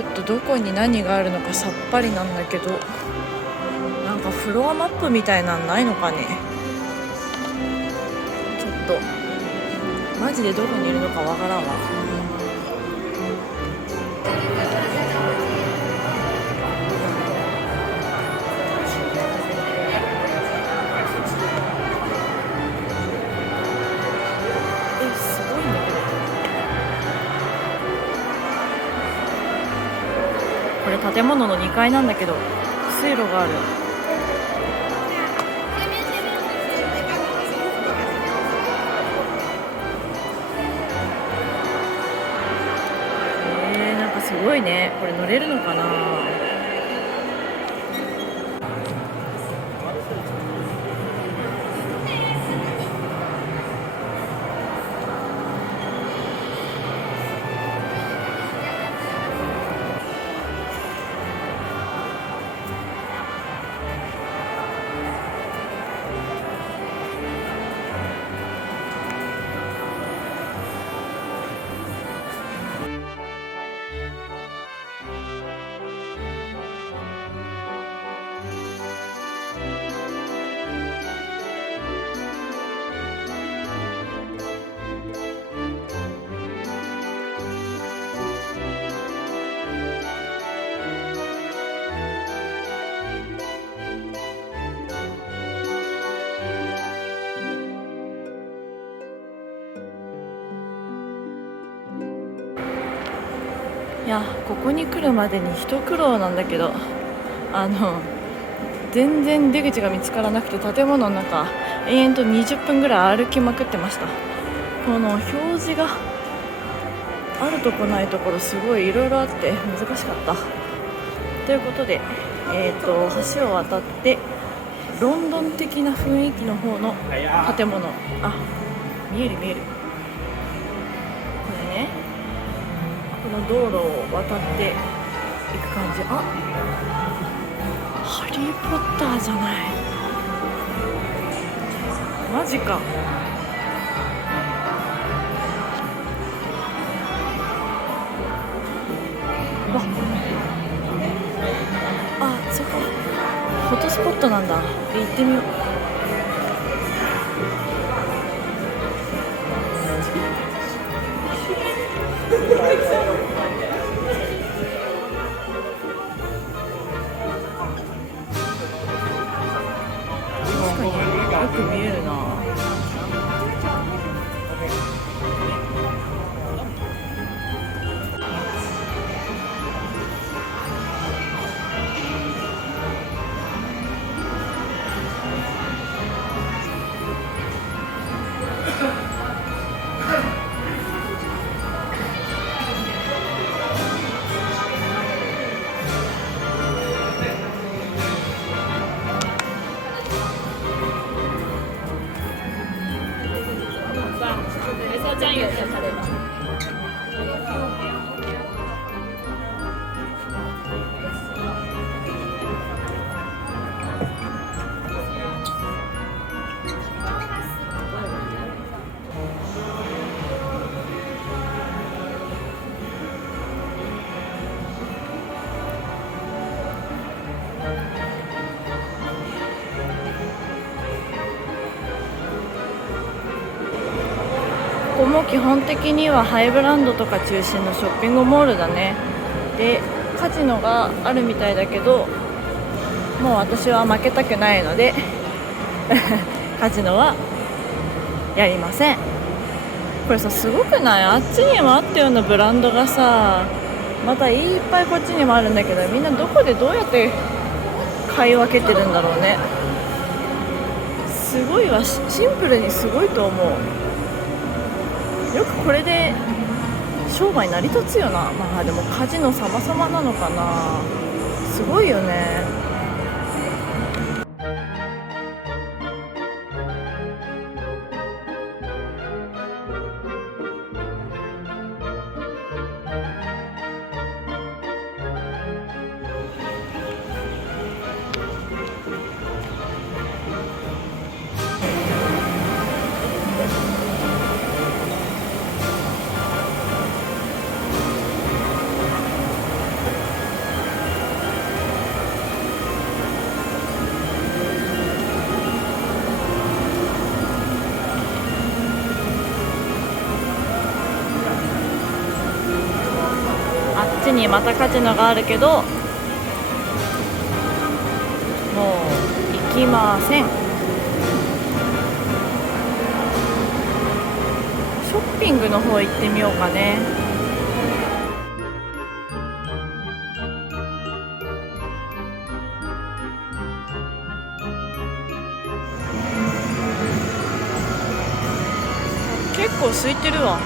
ちょっとどこに何があるのかさっぱりなんだけど、なんかフロアマップみたいなんないのかね。ちょっとマジでどこにいるのかわからんわ。すごいんだけど、これ建物の2階なんだけど水路がある。なんかすごいね。これ乗れるのかな。いや、ここに来るまでに一苦労なんだけど、全然出口が見つからなくて、建物の中延々と20分ぐらい歩きまくってました。この表示があるとこないところすごいいろいろあって難しかった。ということで、橋を渡ってロンドン的な雰囲気の方の建物、見えるこれね、この道路を渡っていく感じ。ハリーポッターじゃない、マジか。そこフォトスポットなんだ。行ってみよう。確かによく見えるな。ここも基本的にはハイブランドとか中心のショッピングモールだね。で、カジノがあるみたいだけど、もう私は負けたくないのでカジノはやりません。これさ、すごくない？あっちにもあったようなブランドがさ、またいっぱいこっちにもあるんだけど、みんなどこでどうやって買い分けてるんだろうね。すごいわ。シンプルにすごいと思う。よくこれで商売成り立つよな。でもカジノ様々なのかな。すごいよね。ちにまたカジノがあるけど、もう行きません。ショッピングの方行ってみようかね。結構空いてるわ。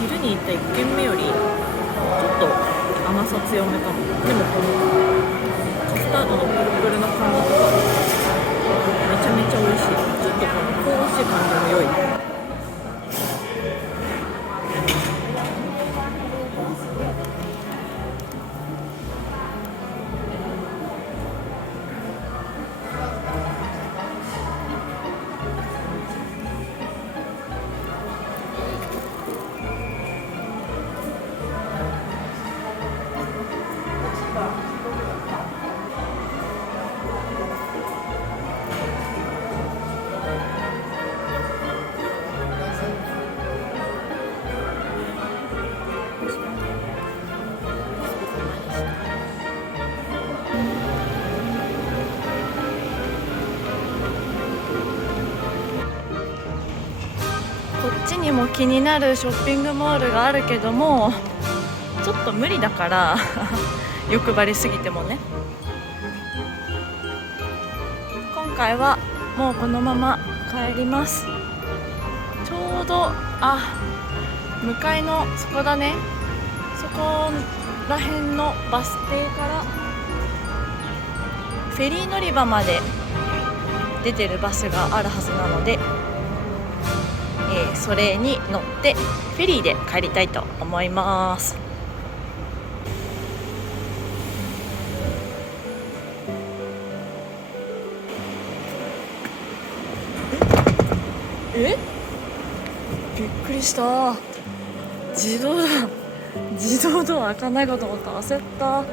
昼に行った1軒目よりちょっと甘さ強めかも。でもこのカスタードのプルプルの感じとかめちゃめちゃ美味しい。ちょっとこの香ばしい感じも良い。こっちにも気になるショッピングモールがあるけども、ちょっと無理だから欲張りすぎてもね。今回はもうこのまま帰ります。ちょうど向かいのそこだね、そこら辺のバス停からフェリー乗り場まで出てるバスがあるはずなので、それに乗ってフェリーで帰りたいと思います。びっくりした。自動ドア開かないかと思った。焦った。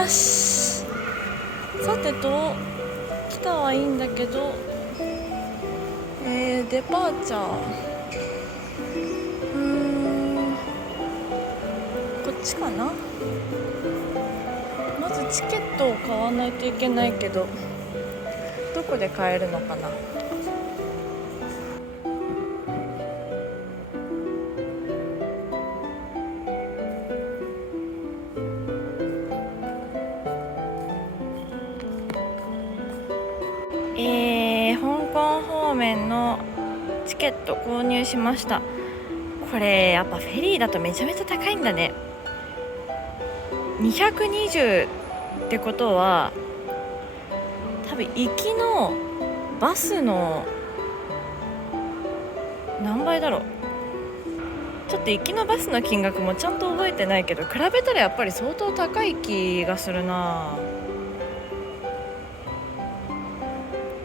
よし、さてと来たはいいんだけど、デパーチャー、こっちかな。まずチケットを買わないといけないけど、どこで買えるのかな。円のチケット購入しました。これやっぱフェリーだとめちゃめちゃ高いんだね。220ってことは多分行きのバスの何倍だろう。ちょっと行きのバスの金額もちゃんと覚えてないけど、比べたらやっぱり相当高い気がするな。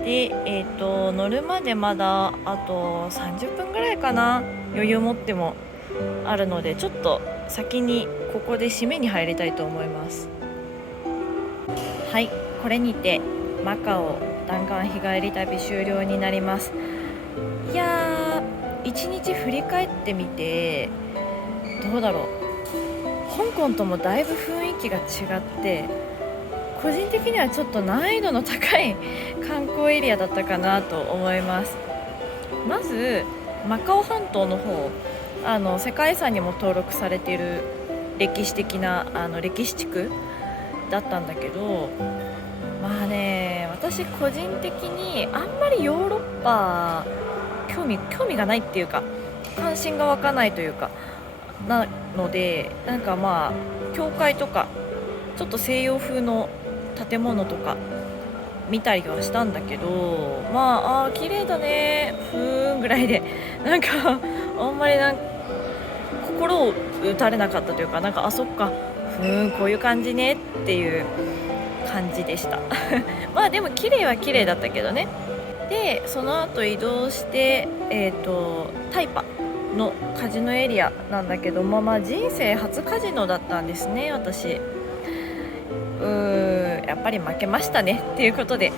で、乗るまでまだあと30分ぐらいかな、余裕持ってもあるので、ちょっと先にここで締めに入りたいと思います。はい、これにてマカオ弾丸日帰り旅終了になります。いやー、一日振り返ってみてどうだろう。香港ともだいぶ雰囲気が違って、個人的にはちょっと難易度の高い観光エリアだったかなと思います。まずマカオ半島の方、世界遺産にも登録されている歴史的な歴史地区だったんだけど、まあね、私個人的にあんまりヨーロッパ興味がないっていうか、関心が湧かないというかなので、なんかまあ教会とかちょっと西洋風の建物とか見たりはしたんだけど、まあ綺麗だねふーんぐらいで、なんかあんまり心を打たれなかったというか、なんかそっかふーんこういう感じねっていう感じでしたまあでも綺麗は綺麗だったけどね。でその後移動して、タイパのカジノエリアなんだけども、まあ人生初カジノだったんですね、私。やっぱり負けましたねっていうことで、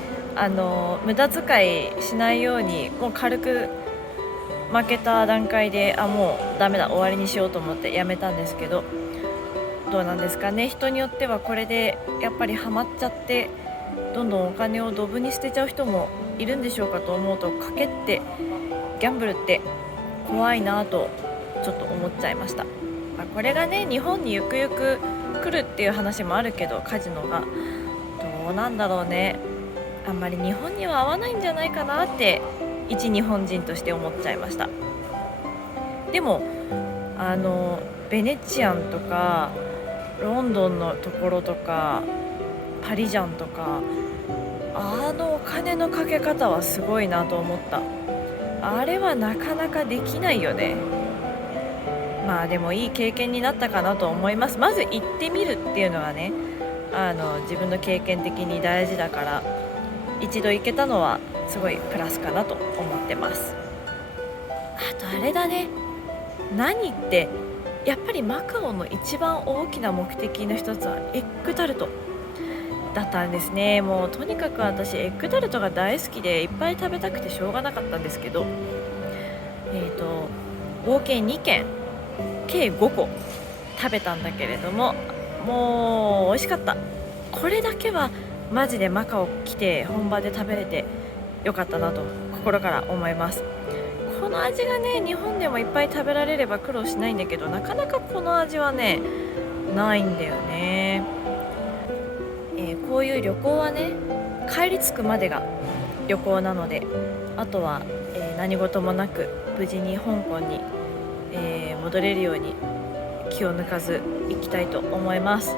無駄遣いしないように、もう軽く負けた段階でもうダメだ終わりにしようと思ってやめたんですけど、どうなんですかね、人によってはこれでやっぱりハマっちゃってどんどんお金をドブに捨てちゃう人もいるんでしょうかと思うと、賭けってギャンブルって怖いなとちょっと思っちゃいました。これがね日本にゆくゆく来るっていう話もあるけど、カジノがどうなんだろうね。あんまり日本には合わないんじゃないかなって一日本人として思っちゃいました。でもベネチアンとかロンドンのところとかパリジャンとか、お金のかけ方はすごいなと思った。あれはなかなかできないよね。まあでもいい経験になったかなと思います。まず行ってみるっていうのがね、自分の経験的に大事だから、一度行けたのはすごいプラスかなと思ってます。あとあれだね、何ってやっぱりマカオの一番大きな目的の一つはエッグタルトだったんですね。もうとにかく私エッグタルトが大好きでいっぱい食べたくてしょうがなかったんですけど、合計2軒計5個食べたんだけれども、もう美味しかった。これだけはマジでマカオ来て本場で食べれてよかったなと心から思います。この味がね日本でもいっぱい食べられれば苦労しないんだけど、なかなかこの味はねないんだよね。こういう旅行はね帰り着くまでが旅行なので、あとは、何事もなく無事に香港に、戻れるように気を抜かず行きたいと思います。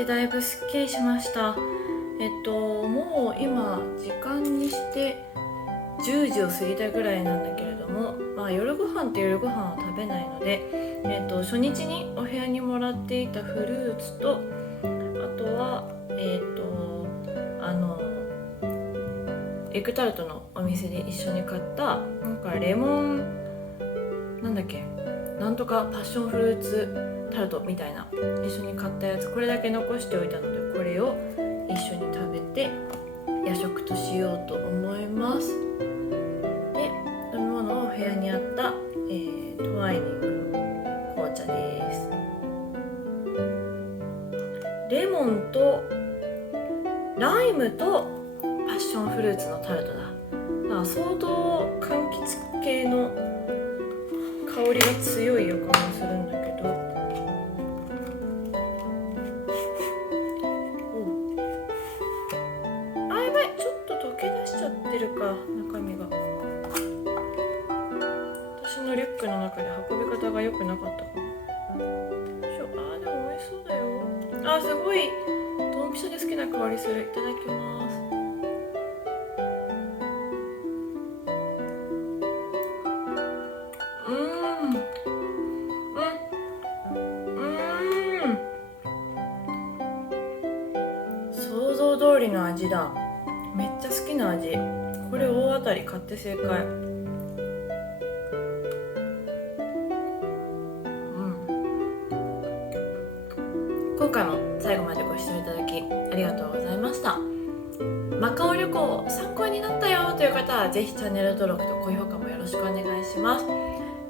てだいぶすっきりしました。もう今時間にして10時を過ぎたぐらいなんだけれども、夜ご飯って夜ご飯を食べないので、初日にお部屋にもらっていたフルーツと、あとはエッグタルトのお店で一緒に買ったなんかレモンなんとかパッションフルーツタルトみたいな一緒に買ったやつ、これだけ残しておいたので、これを一緒に食べて夜食としようと思います。で、飲み物はお部屋にあった、トワイニングの紅茶です。レモンとライムとパッションフルーツのタルトだ。相当柑橘系の香りが強い予感もするんだけど、やばい、ちょっと溶け出しちゃってるか、中身が。私のリュックの中で運び方が良くなかったかも。でも美味しそうだよ。すごいドンピシャで好きな香りする。いただきます。想像通りの味だ。めっちゃ好きな味。これ大当たり、買って正解。今回も最後までご視聴いただきありがとうございました。マカオ旅行参考になったよという方はぜひチャンネル登録と高評価もよろしくお願いします。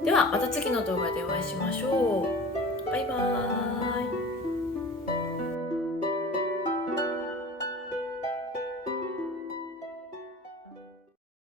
ではまた次の動画でお会いしましょう。